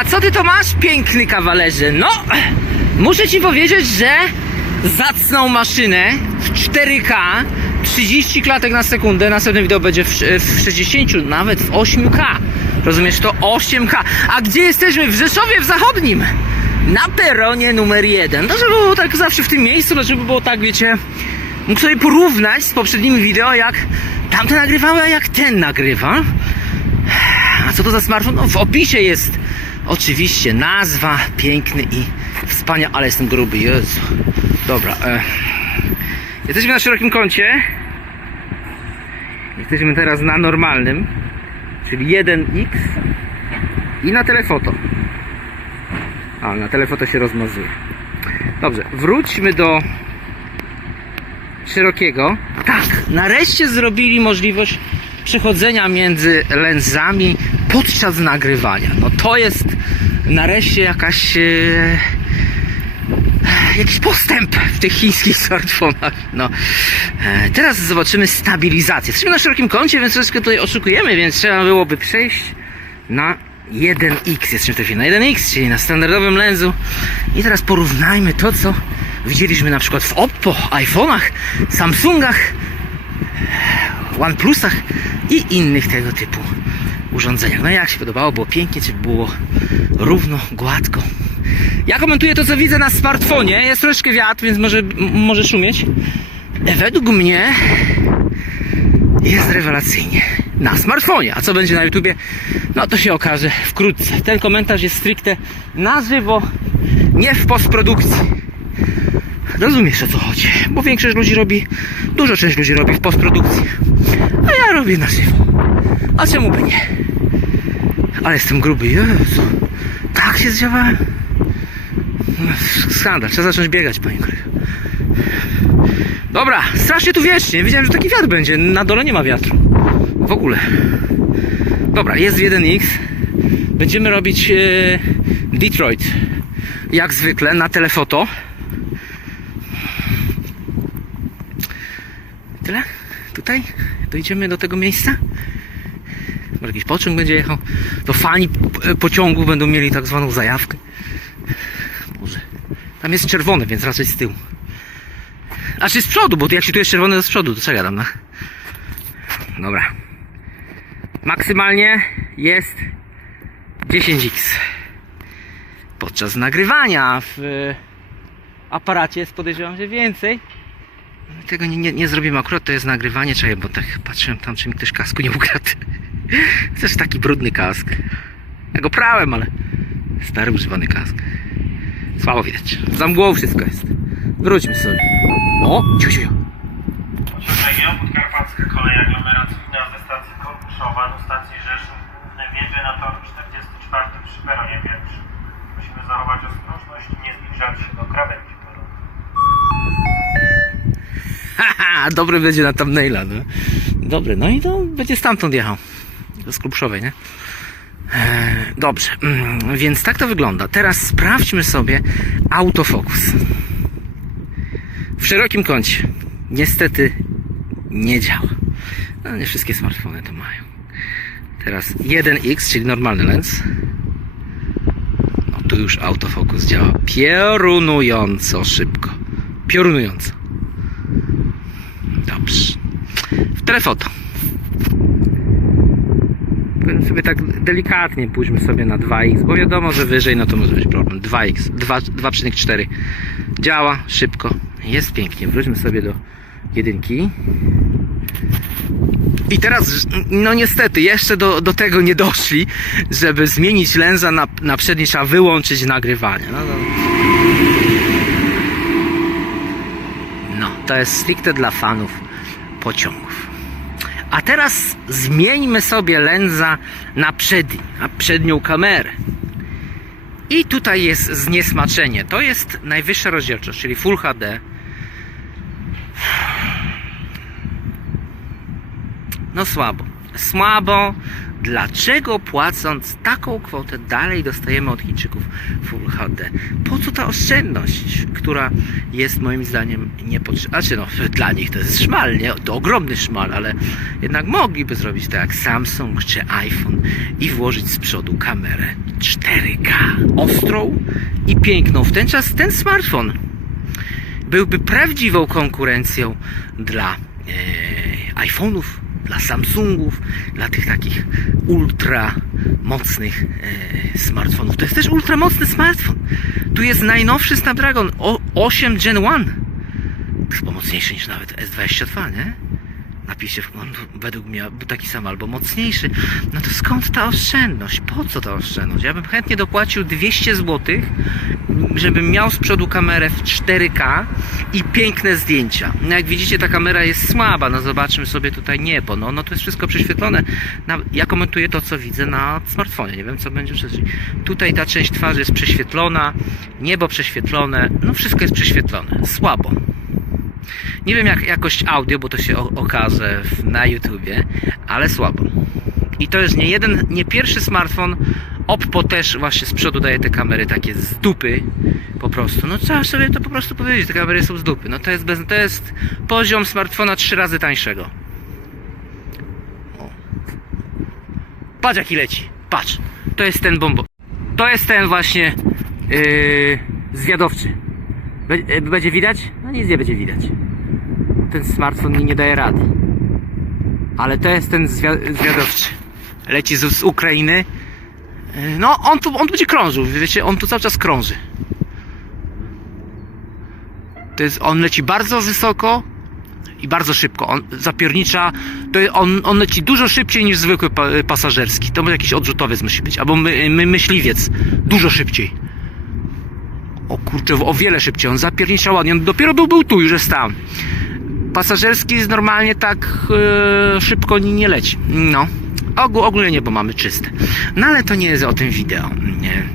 A co ty to masz, piękny kawalerze? No, muszę ci powiedzieć, że zacną maszynę w 4K, 30 klatek na sekundę, następne wideo będzie w, w 60, nawet w 8K. Rozumiesz, to 8K. A gdzie jesteśmy? W Rzeszowie w Zachodnim. Na peronie numer jeden. No, żeby było tak zawsze w tym miejscu, no, żeby było tak, wiecie, mógł sobie porównać z poprzednimi wideo, jak tamte nagrywały, a jak ten nagrywa. A co to za smartfon? No, w opisie jest oczywiście nazwa, piękny i wspaniały, ale jestem gruby, Jezu. Dobra, e. jesteśmy na szerokim kącie. Jesteśmy teraz na normalnym, czyli 1x i na telefoto. A, na telefoto się rozmazuje. Dobrze, wróćmy do szerokiego. Tak, nareszcie zrobili możliwość przechodzenia między lensami podczas nagrywania. No to jest nareszcie jakaś e, jakiś postęp w tych chińskich smartfonach. No. E, teraz zobaczymy stabilizację. Jesteśmy na szerokim kącie, więc troszeczkę tutaj oszukujemy, więc trzeba byłoby przejść na 1x. Jesteśmy też na 1x, czyli na standardowym lenzu. I teraz porównajmy to, co widzieliśmy na przykład w Oppo, iPhone'ach, Samsungach, OnePlusach i innych tego typu urządzeniach. No jak się podobało? Było pięknie, czy było równo, gładko? Ja komentuję to, co widzę na smartfonie. Jest troszkę wiatr, więc może, może szumieć. Według mnie jest rewelacyjnie. Na smartfonie. A co będzie na YouTubie? No to się okaże wkrótce. Ten komentarz jest stricte na żywo, nie w postprodukcji. Rozumiesz o co chodzi, bo większość ludzi robi, dużo część ludzi robi w postprodukcji, a ja robię na żywo. A czemu by nie? Ale jestem gruby, Jezu. Tak się zdziałałem. Skandal, trzeba zacząć biegać, panie kolego. Dobra, strasznie tu wiecznie. Wiedziałem, że taki wiatr będzie. Na dole nie ma wiatru. W ogóle. Dobra, jest 1x. Będziemy robić e, Detroit. Jak zwykle na telefoto. Tyle? Tutaj? Dojdziemy do tego miejsca? Może jakiś pociąg będzie jechał? To fani p- pociągu będą mieli tak zwaną zajawkę. Może. Tam jest czerwone, więc raczej z tyłu. A czy z przodu, bo jak się tu jest czerwone, to z przodu, to co dam, no? Dobra. Maksymalnie jest 10x. Podczas nagrywania w e, aparacie jest podejrzewam, że więcej. Tego nie, nie, nie zrobimy akurat, to jest nagrywanie, czekaj, bo tak patrzyłem tam, czy mi ktoś kasku nie ukradł. Też taki brudny kask. Ja go prałem, ale stary używany kask. Słabo widać. Za mgłą wszystko jest. Wróćmy sobie. O, ciu, ciu. Pociągiem podkarpacka kolej aglomeracyjna ze stacji Korkuszowa do stacji Rzeszów Główne wjedzie na tor 44 przy peronie pierwszym. Musimy zachować ostrożność i nie zbliżać się do Haha, dobry będzie na thumbnaila, no. Dobry, no i to będzie stamtąd jechał. Z Krupszowej, nie? Eee, Dobrze, mm, więc tak to wygląda. Teraz sprawdźmy sobie autofokus. W szerokim kącie. Niestety nie działa. No, nie wszystkie smartfony to mają. Teraz 1x, czyli normalny lens. No tu już autofokus działa piorunująco szybko. Piorunująco. Dobrze. W telefoto. Powiem sobie tak delikatnie pójdźmy sobie na 2x, bo wiadomo, że wyżej no to może być problem. 2x, 2 2,4 działa szybko, jest pięknie. Wróćmy sobie do jedynki. I teraz, no niestety, jeszcze do, do tego nie doszli, żeby zmienić lenza na, na przedni, trzeba wyłączyć nagrywanie. No, no. No, to jest stricte dla fanów pociągów. A teraz zmieńmy sobie lenza na przedni, na przednią kamerę. I tutaj jest zniesmaczenie. To jest najwyższa rozdzielczość, czyli Full HD. No słabo. Słabo, dlaczego płacąc taką kwotę dalej dostajemy od Chińczyków Full HD? Po co ta oszczędność, która jest moim zdaniem niepotrzebna? Znaczy no, dla nich to jest szmal, nie? To ogromny szmal, ale jednak mogliby zrobić tak jak Samsung czy iPhone i włożyć z przodu kamerę 4K ostrą i piękną. W ten czas ten smartfon byłby prawdziwą konkurencją dla e, iPhone'ów, dla Samsungów, dla tych takich ultra mocnych e, smartfonów. To jest też ultra mocny smartfon. Tu jest najnowszy Snapdragon o, 8 Gen 1. Chyba mocniejszy niż nawet S22, nie? Napiszcie, on według mnie był taki sam albo mocniejszy. No to skąd ta oszczędność? Po co ta oszczędność? Ja bym chętnie dopłacił 200 zł, żebym miał z przodu kamerę w 4K i piękne zdjęcia. No jak widzicie, ta kamera jest słaba. No zobaczmy sobie tutaj niebo. No, no to jest wszystko prześwietlone. Ja komentuję to, co widzę na smartfonie. Nie wiem, co będzie wcześniej. Tutaj ta część twarzy jest prześwietlona, niebo prześwietlone. No wszystko jest prześwietlone. Słabo. Nie wiem jak jakość audio, bo to się okaże na YouTubie, ale słabo. I to jest nie jeden, nie pierwszy smartfon. Oppo też właśnie z przodu daje te kamery takie z dupy. Po prostu. No trzeba sobie to po prostu powiedzieć, te kamery są z dupy. No to jest, bez, to jest poziom smartfona trzy razy tańszego. O. Patrz jaki leci. Patrz. To jest ten bombo. To jest ten właśnie yy, zwiadowczy. E, Będzie widać? No nic nie będzie widać. Ten smartfon mi nie daje rady. Ale to jest ten zwia- zwiadowczy. Leci z, z Ukrainy. E, No, on tu, on tu będzie krążył, wiecie, on tu cały czas krąży. To jest, on leci bardzo wysoko i bardzo szybko. On zapiernicza, to on, on leci dużo szybciej niż zwykły pa, pasażerski. To jakiś odrzutowiec musi być, albo my, my, myśliwiec. Dużo szybciej. O kurczę, o wiele szybciej. On zapiernicza ładnie. On dopiero był, był tu, już jest tam. Pasażerski normalnie tak e, szybko nie, leci. No. Ogó, ogólnie niebo mamy czyste. No ale to nie jest o tym wideo. Nie.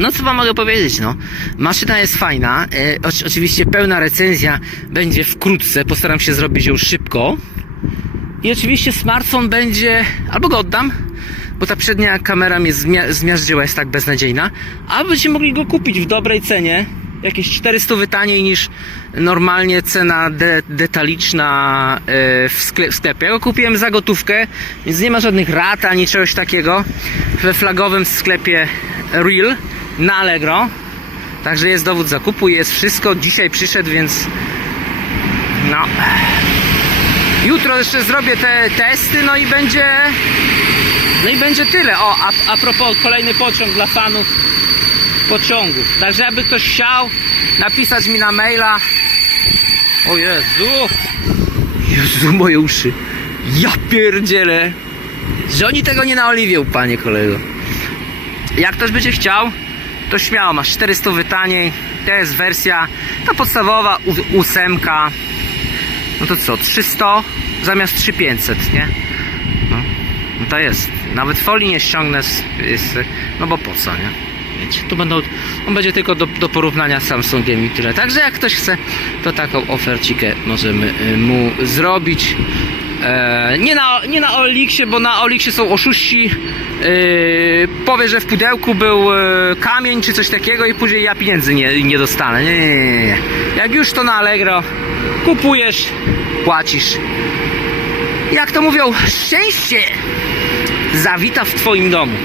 No co wam mogę powiedzieć, no. Maszyna jest fajna. E, oczy- oczywiście pełna recenzja będzie wkrótce. Postaram się zrobić ją szybko. I oczywiście smartfon będzie, albo go oddam, bo ta przednia kamera mnie zmia- zmiażdżyła, jest tak beznadziejna, a będziecie mogli go kupić w dobrej cenie, jakieś 400 taniej niż normalnie cena de- detaliczna e, w, w sklepie. Ja go kupiłem za gotówkę, więc nie ma żadnych rat ani czegoś takiego we flagowym sklepie Real na Allegro. Także jest dowód zakupu, jest wszystko. Dzisiaj przyszedł, więc no. Jutro jeszcze zrobię te testy, no i będzie. No i będzie tyle. O, a, a propos kolejny pociąg dla fanów pociągów. Także jakby ktoś chciał napisać mi na maila. O Jezu! Jezu, moje uszy. Ja pierdzielę. Że oni tego nie naoliwią, panie kolego. Jak ktoś będzie chciał, to śmiało, masz 400 taniej. To jest wersja, ta podstawowa, ósemka. No to co, 300 zamiast 3500, nie? No, no to jest. Nawet folii nie ściągnę, z, z, no bo po co, nie? Tu będą, on będzie tylko do, do porównania z Samsungiem i tyle. Także jak ktoś chce, to taką ofercikę możemy y, mu zrobić. E, nie, na, nie na Oliksie, bo na Oliksie są oszuści. Yy, powie, że w pudełku był e, kamień czy coś takiego i później ja pieniędzy nie, nie dostanę. Nie, nie, nie, nie. Jak już to na Allegro kupujesz, płacisz. Jak to mówią, szczęście zawita w twoim domu.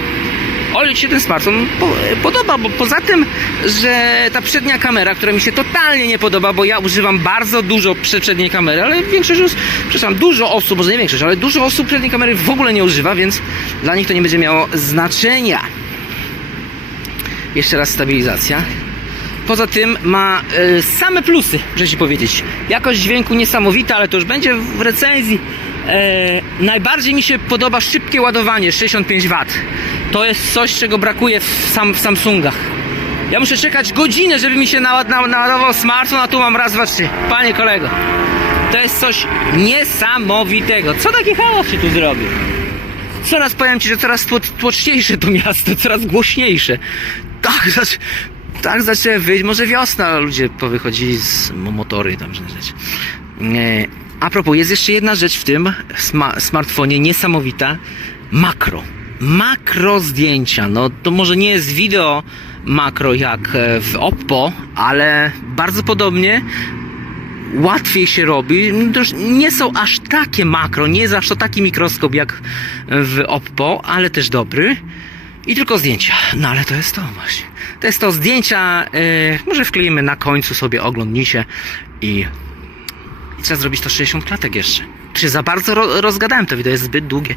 Ole się ten smartfon po, podoba, bo poza tym, że ta przednia kamera, która mi się totalnie nie podoba, bo ja używam bardzo dużo prze- przedniej kamery, ale większość, przepraszam, dużo osób, może nie większość, ale dużo osób przedniej kamery w ogóle nie używa, więc dla nich to nie będzie miało znaczenia. Jeszcze raz stabilizacja. Poza tym ma e, same plusy, muszę ci powiedzieć. Jakość dźwięku niesamowita, ale to już będzie w recenzji. E, najbardziej mi się podoba szybkie ładowanie 65 W. To jest coś, czego brakuje w, sam, w Samsungach. Ja muszę czekać godzinę, żeby mi się naład, na, naładował smartfon, a tu mam raz, dwa, trzy. Panie kolego, to jest coś niesamowitego. Co taki hałas się tu zrobił? Coraz powiem ci, że coraz tło- tłoczniejsze to miasto, coraz głośniejsze. Tak, zac- tak zaczęły wyjść. Może wiosna ludzie powychodzili z mo- motory tam rzeczy. Nie. A propos, jest jeszcze jedna rzecz w tym sma- smartfonie niesamowita. makro. Makro zdjęcia. No to może nie jest wideo makro jak e, w Oppo, ale bardzo podobnie łatwiej się robi. Już nie są aż takie makro, nie jest aż to taki mikroskop jak w Oppo, ale też dobry. I tylko zdjęcia. No ale to jest to właśnie. To jest to zdjęcia. e, może wkleimy na końcu sobie oglądnijcie i, i trzeba zrobić to 60 klatek jeszcze. Czy za bardzo ro, rozgadałem to wideo, jest zbyt długie.